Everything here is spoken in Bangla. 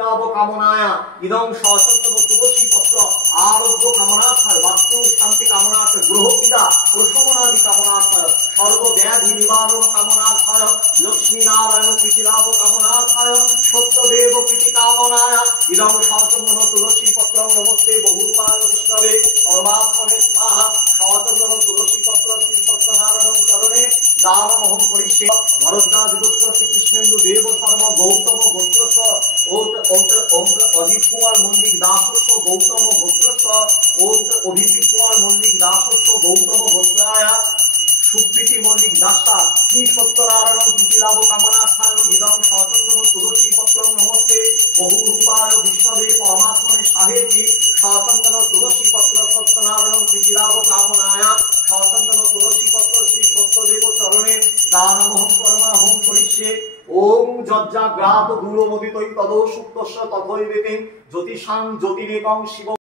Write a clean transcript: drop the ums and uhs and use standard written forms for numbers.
লাভ কামনায় ইদং সচন্দন তুলসী পত্র আরোগ্য কামনার্থায় বাস্তু শান্তি কামনার্থায় গ্রহপীড়া প্রশমনাদি কামনার্থায় সর্বব্যাধি নিবারণ কামনার্থায় লক্ষ্মী নারায়ণ প্রীতি লাভ কামনার্থায় সত্যদেব প্রীতি কামনায় ইদং সচন্দন তুলসী পত্র নমস্তে বহুরূপায় বিষ্ণবে পরমাত্মনে স্বাহা সচন্দন তুলসী পত্র শ্রী সত্যনারায়ণ চরণে দানমহং করিষ্যে ভরদ্বাজ গোত্র শ্রীকৃষ্ণেন্দু দেব শর্মা গৌতম গোত্রস্ব অজিত কুমার মল্লিক দাসস্ব গৌতম গোত্রস্ব অভিজিৎ কুমার মল্লিক দাসস্ব গৌতম গোত্রায় সুপ্রীতি মল্লিক দাসা শ্রী সত্যনারায়ণ প্রীতি লাভ কামনার্থায় ইদং সচন্দন তুলসী পত্র নমস্তে বহুরূপায় বিষ্ণবে পরমাত্মনে সাহেতি সচন্দন তুলসী পত্র সত্যনারায়ণ প্রীতি লাভ কামনায় সচন্দন তুলসী পত্র শ্রী সত্যদেব চরণে দানমহং কর্মাহং করিষ্যে। ওম যজ্জাগ্রাত দূরমোদিতৈ তদো সুপ্তস্য তথৈবেতিং জ্যোতিষাং জ্যোতিরেকং শিব